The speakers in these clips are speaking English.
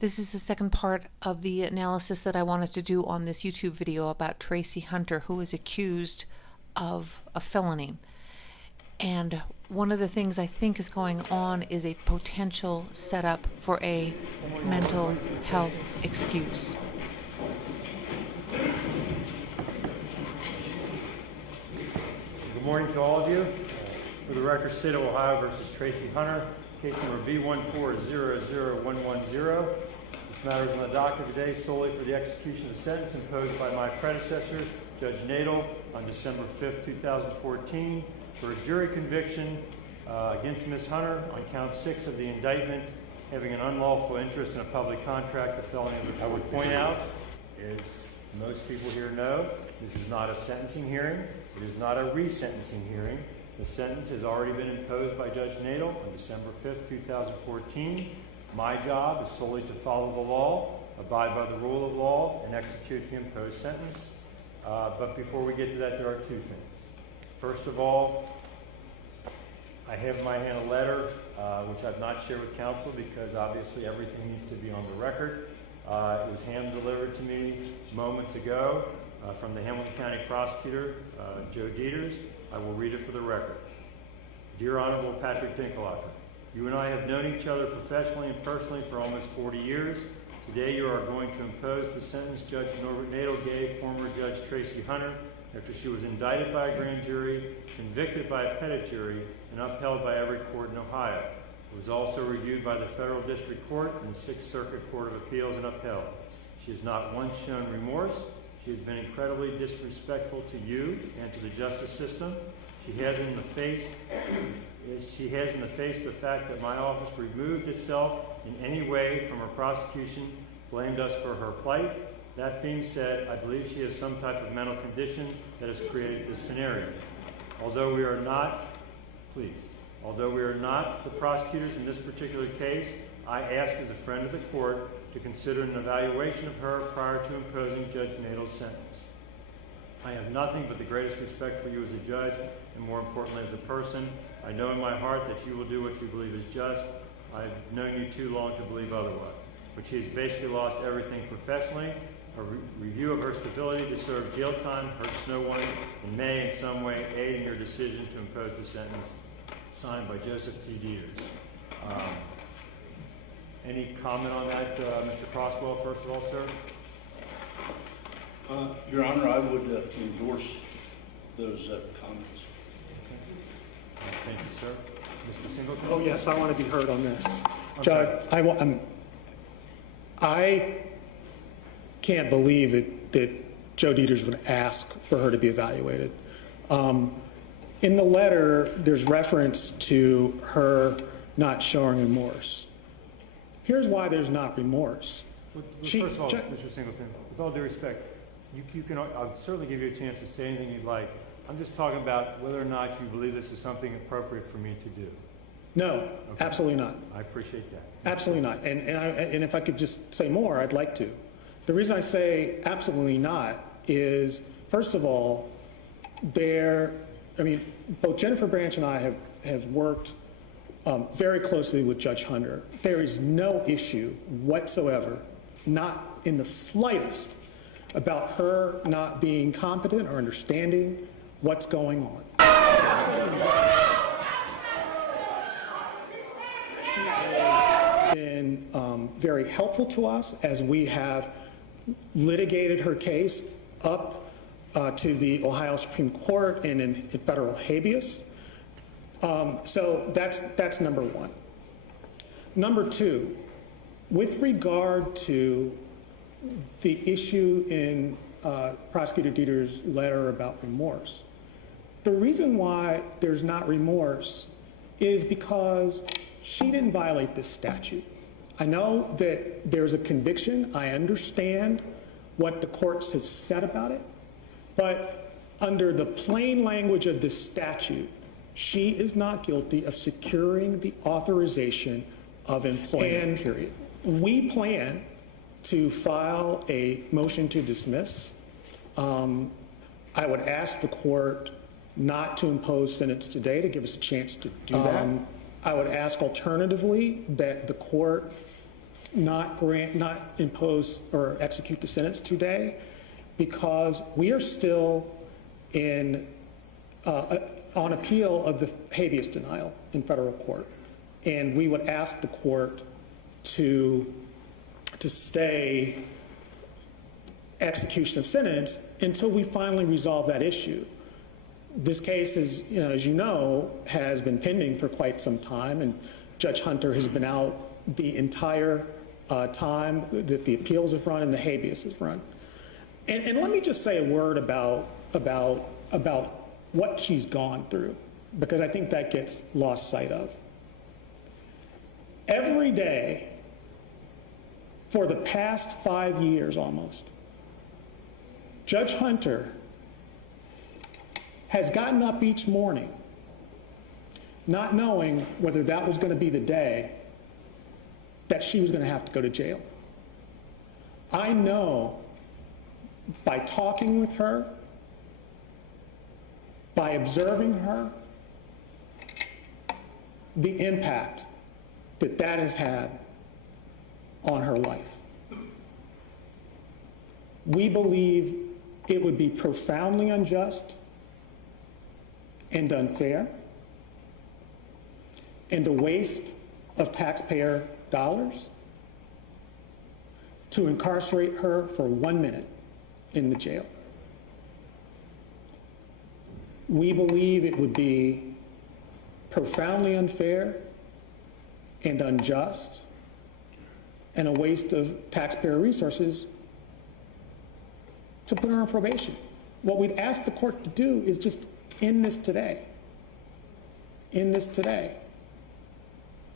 This is the second part of the analysis that I wanted to do on this YouTube video about Tracie Hunter, who is accused of a felony. And one of the things I think is going on is a potential setup for a mental health excuse. Good morning to all of you. For the record, State of Ohio versus Tracie Hunter, case number B1400110. This matter is on the docket today solely for the execution of the sentence imposed by my predecessor, Judge Nadel, on December 5th, 2014, for a jury conviction against Ms. Hunter on count 6 of the indictment, having an unlawful interest in a public contract, a felony. I would point out, as most people here know, this is not a sentencing hearing. It is not a resentencing hearing. The sentence has already been imposed by Judge Nadel on December 5th, 2014. My job is solely to follow the law, abide by the rule of law, and execute the imposed sentence. But before we get to that, there are two things. First of all, I have in my hand a letter, which I've not shared with counsel because obviously everything needs to be on the record. It was hand-delivered to me moments ago from the Hamilton County Prosecutor, Joe Dieters. I will read it for the record. Dear Honorable Patrick Dinkelhofer, you and I have known each other professionally and personally for almost 40 years. Today you are going to impose the sentence Judge Norbert Nadel gave former Judge Tracie Hunter after she was indicted by a grand jury, convicted by a petit jury, and upheld by every court in Ohio. It was also reviewed by the Federal District Court and the Sixth Circuit Court of Appeals and upheld. She has not once shown remorse. She has been incredibly disrespectful to you and to the justice system. She has in the face the fact that my office removed itself in any way from her prosecution, blamed us for her plight. That being said, I believe she has some type of mental condition that has created this scenario. Although we are not the prosecutors in this particular case, I ask as a friend of the court to consider an evaluation of her prior to imposing Judge Nadel's sentence. I have nothing but the greatest respect for you as a judge, and more importantly as a person. I know in my heart that you will do what you believe is just. I've known you too long to believe otherwise. But she has basically lost everything professionally. A review of her stability to serve jail time hurts no one and may in some way aid in your decision to impose the sentence. Signed by Joseph T. Dieters. Any comment on that, Mr. Crosswell, first of all, sir? Your Honor, I would endorse those comments. Okay. Thank you, sir. Mr. Singleton? Oh, yes, I want to be heard on this. Okay. Judge, I can't believe that Joe Dieters would ask for her to be evaluated. In the letter, there's reference to her not showing remorse. Here's why there's not remorse. First of all, Mr. Singleton, with all due respect, I'll certainly give you a chance to say anything you'd like. I'm just talking about whether or not you believe this is something appropriate for me to do. No, Okay. absolutely not. I appreciate that. Absolutely not. And if I could just say more, I'd like to. The reason I say absolutely not is, first of all, both Jennifer Branch and I have worked very closely with Judge Hunter. There is no issue whatsoever, not in the slightest, about her not being competent or understanding what's going on. She has been very helpful to us as we have litigated her case up to the Ohio Supreme Court and in federal habeas. So that's number one. Number two, with regard to the issue in Prosecutor Dieters' letter about remorse, the reason why there's not remorse is because she didn't violate this statute. I know that there's a conviction. I understand what the courts have said about it, but under the plain language of this statute, she is not guilty of securing the authorization of employment, period. We plan to file a motion to dismiss. I would ask the court not to impose sentence today to give us a chance to do that. I would ask alternatively that the court not impose or execute the sentence today because we are still on appeal of the habeas denial in federal court. And we would ask the court to stay execution of sentence until we finally resolve that issue. This case is, as you know, has been pending for quite some time, and Judge Hunter has been out the entire time that the appeals have run and the habeas has run. And let me just say a word about what she's gone through, because I think that gets lost sight of. Every day for the past 5 years almost, Judge Hunter has gotten up each morning not knowing whether that was going to be the day that she was going to have to go to jail. I know by talking with her, by observing her, the impact that that has had on her life. We believe it would be profoundly unjust and unfair and a waste of taxpayer dollars to incarcerate her for 1 minute in the jail. We believe it would be profoundly unfair and unjust and a waste of taxpayer resources to put her on probation. What we'd ask the court to do is just end this today. End this today.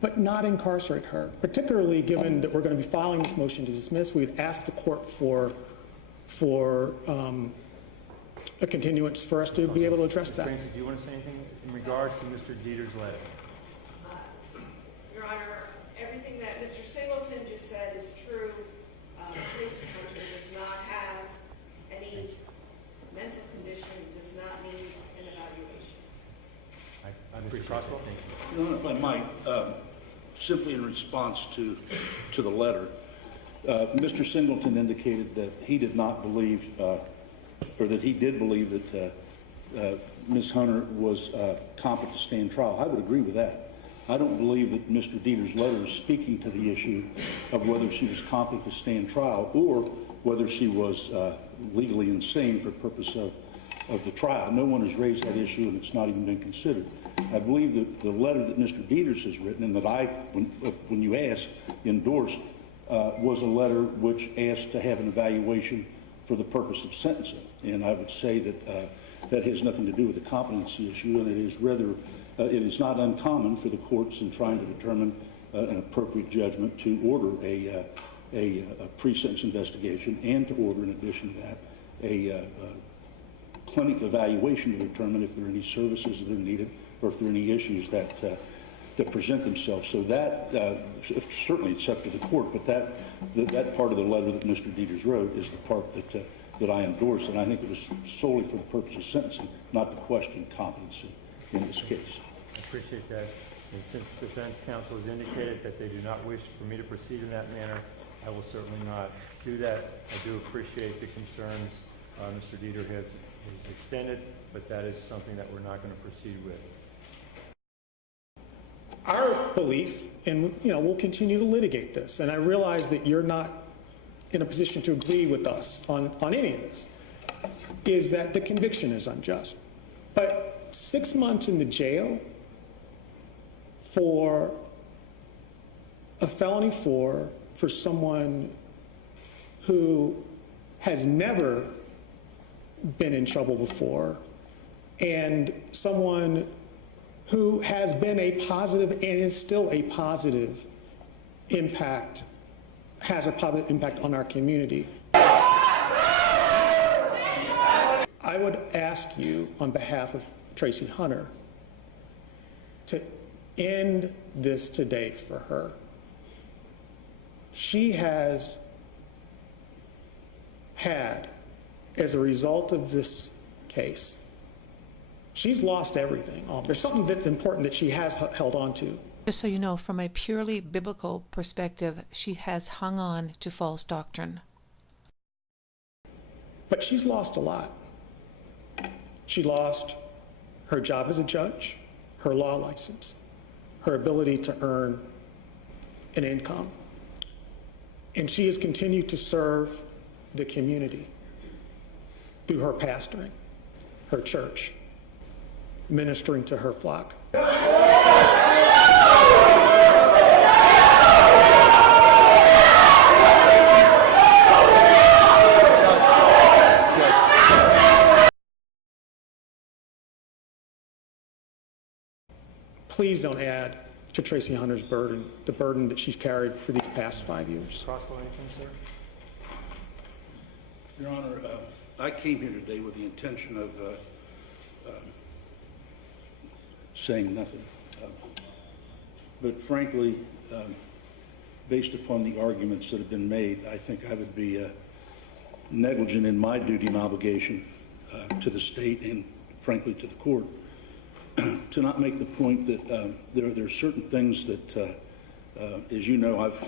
But not incarcerate her, particularly given that we're going to be filing this motion to dismiss. We'd ask the court for a continuance for us to be able to address that. Do you want to say anything in regards to Mr. Dieter's letter? Your Honor, everything that Mr. Singleton just said is true. Tracie Hunter does not have any mental condition, does not need an evaluation. I appreciate it. Thank you. Your Honor, if I might, simply in response to the letter, Mr. Singleton indicated that he did not believe, or that he did believe that Ms. Hunter was competent to stand trial. I would agree with that. I don't believe that Mr. Dieter's letter is speaking to the issue of whether she was competent to stand trial or whether she was legally insane for purpose of the trial. No one has raised that issue, and it's not even been considered. I believe that the letter that Mr. Dieters has written and that I, when you asked, endorsed, was a letter which asked to have an evaluation for the purpose of sentencing. And I would say that that has nothing to do with the competency issue, and it is rather, it is not uncommon for the courts in trying to determine an appropriate judgment to order a pre-sentence investigation and to order, in addition to that, a clinic evaluation to determine if there are any services that are needed or if there are any issues that present themselves. So that, certainly it's up to the court, but that part of the letter that Mr. Dieters wrote is the part that I endorse, and I think it was solely for the purpose of sentencing, not to question competency in this case. I appreciate that. And since the defense counsel has indicated that they do not wish for me to proceed in that manner, I will certainly not do that. I do appreciate the concerns Mr. Dieter has extended, but that is something that we're not going to proceed with. Our belief, and we'll continue to litigate this, and I realize that you're not in a position to agree with us on any of this, is that the conviction is unjust. But 6 months in the jail for a felony for someone who has never been in trouble before, and someone who has been a positive and is still a positive impact, has a positive impact on our community. I would ask you, on behalf of Tracie Hunter, to end this today for her. She has had, as a result of this case, she's lost everything. There's something that's important that she has held on to, Just so you know, from a purely biblical perspective, she has hung on to false doctrine. But she's lost a lot. She lost her job as a judge, her law license, her ability to earn an income. And she has continued to serve the community through her pastoring, her church, ministering to her flock. Please don't add to Tracie Hunter's burden, the burden that she's carried for these past 5 years. Crossbow, anything, sir? Your Honor, I came here today with the intention of saying nothing. But frankly, based upon the arguments that have been made, I think I would be negligent in my duty and obligation to the state and frankly to the court to not make the point that there are certain things that, as you know, I've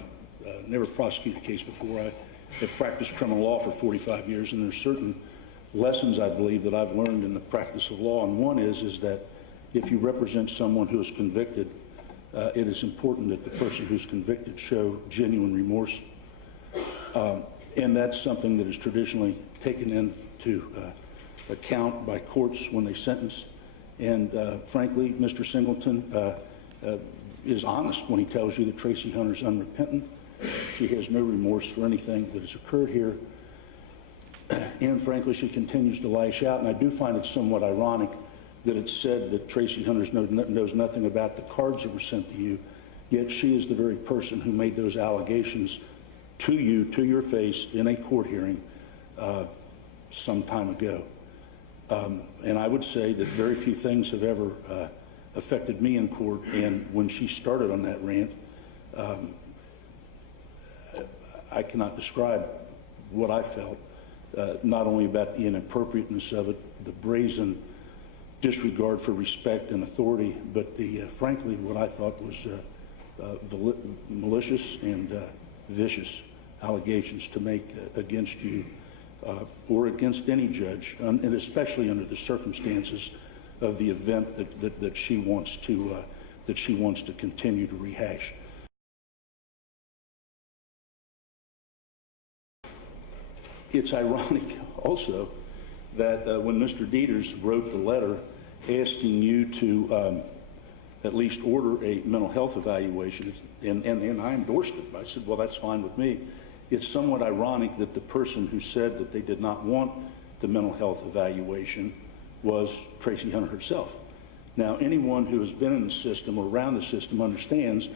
never prosecuted a case before. I have practiced criminal law for 45 years, and there's certain lessons I believe that I've learned in the practice of law. And one is that if you represent someone who is convicted, it is important that the person who's convicted show genuine remorse. And that's something that is traditionally taken into account by courts when they sentence. And frankly, Mr. Singleton is honest when he tells you that Tracie Hunter's unrepentant. She has no remorse for anything that has occurred here. And frankly, she continues to lash out. And I do find it somewhat ironic that it's said that Tracie Hunter knows nothing about the cards that were sent to you, yet she is the very person who made those allegations to you, to your face, in a court hearing some time ago. And I would say that very few things have ever affected me in court, and when she started on that rant, I cannot describe what I felt, not only about the inappropriateness of it, the brazen disregard for respect and authority, but the frankly what I thought was malicious and vicious allegations to make against you or against any judge, and especially under the circumstances of the event that she wants to continue to rehash. It's ironic also that when Mr. Dieters wrote the letter asking you to at least order a mental health evaluation, and I endorsed it. I said, well, that's fine with me. It's somewhat ironic that the person who said that they did not want the mental health evaluation was Tracie Hunter herself. Now, anyone who has been in the system or around the system understands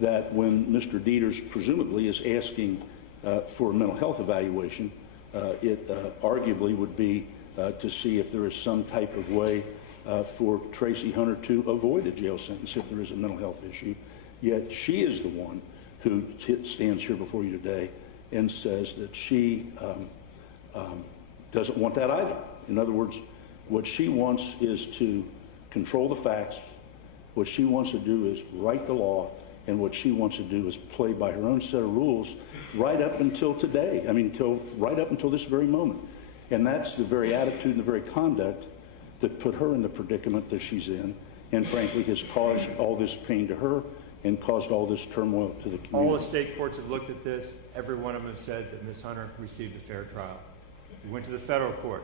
that when Mr. Dieters presumably is asking for a mental health evaluation, it arguably would be to see if there is some type of way for Tracie Hunter to avoid a jail sentence if there is a mental health issue. Yet she is the one who stands here before you today and says that she doesn't want that either. In other words, what she wants is to control the facts. What she wants to do is write the law, and what she wants to do is play by her own set of rules right up until today. I mean, right up until this very moment. And that's the very attitude and the very conduct that put her in the predicament that she's in, and frankly has caused all this pain to her and caused all this turmoil to the community. All the state courts have looked at this. Every one of them have said that Ms. Hunter received a fair trial. We went to the federal court.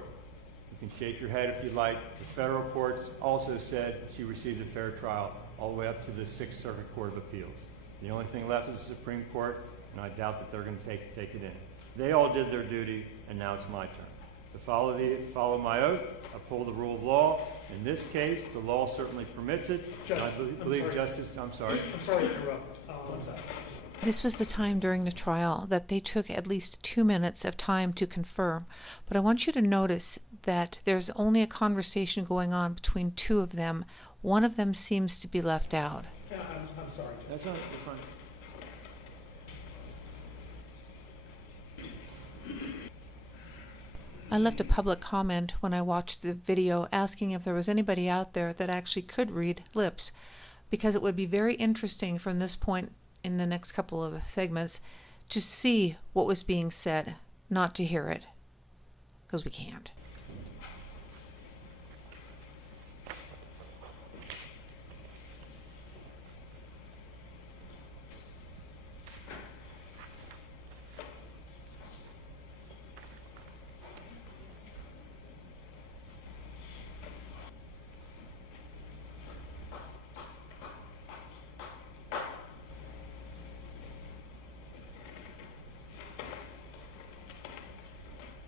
You can shake your head if you like. The federal courts also said she received a fair trial all the way up to the Sixth Circuit Court of Appeals. The only thing left is the Supreme Court, and I doubt that they're going to take it in. They all did their duty, and now it's my turn to follow my oath, uphold the rule of law. In this case, the law certainly permits it. Judge, I believe Justice, I'm sorry. I'm sorry to interrupt. One second. This was the time during the trial that they took at least 2 minutes of time to confirm. But I want you to notice that there's only a conversation going on between two of them. One of them seems to be left out. Yeah, I'm sorry. That's not fine. I left a public comment when I watched the video asking if there was anybody out there that actually could read lips. because it would be very interesting from this point in the next couple of segments to see what was being said, not to hear it, because we can't.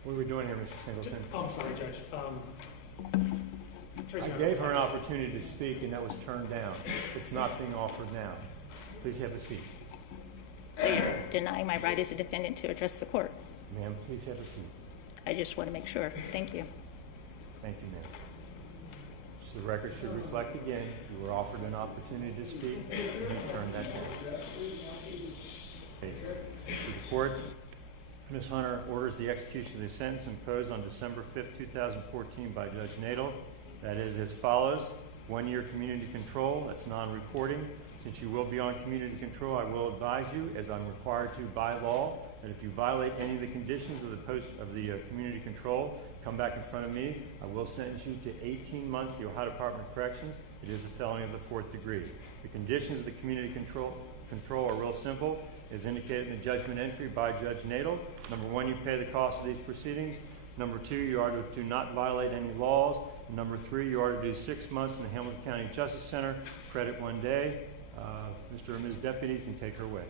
What are we doing here, Mr. Singleton? I'm sorry, Judge. Tracie I Hunter. gave her an opportunity to speak, and that was turned down. It's not being offered now. Please have a seat. So you're denying my right as a defendant to address the court? Ma'am, please have a seat. I just want to make sure. Thank you. Thank you, ma'am. So the record should reflect again, you were offered an opportunity to speak, and you turned that down. Okay. The court, Ms. Hunter orders the execution of the sentence imposed on December 5th, 2014 by Judge Nadel. That is as follows: 1 year community control, that's non-reporting. Since you will be on community control, I will advise you, as I'm required to by law, that if you violate any of the conditions of the community control, come back in front of me. I will sentence you to 18 months, the Ohio Department of Corrections. It is a felony of the 4th degree. The conditions of the community control are real simple, as indicated in the judgment entry by Judge Nadel. Number 1, you pay the cost of these proceedings. Number 2, you are to do not violate any laws. Number 3, you are to do 6 months in the Hamilton County Justice Center, credit 1 day. Mr. or Ms. Deputy can take her away.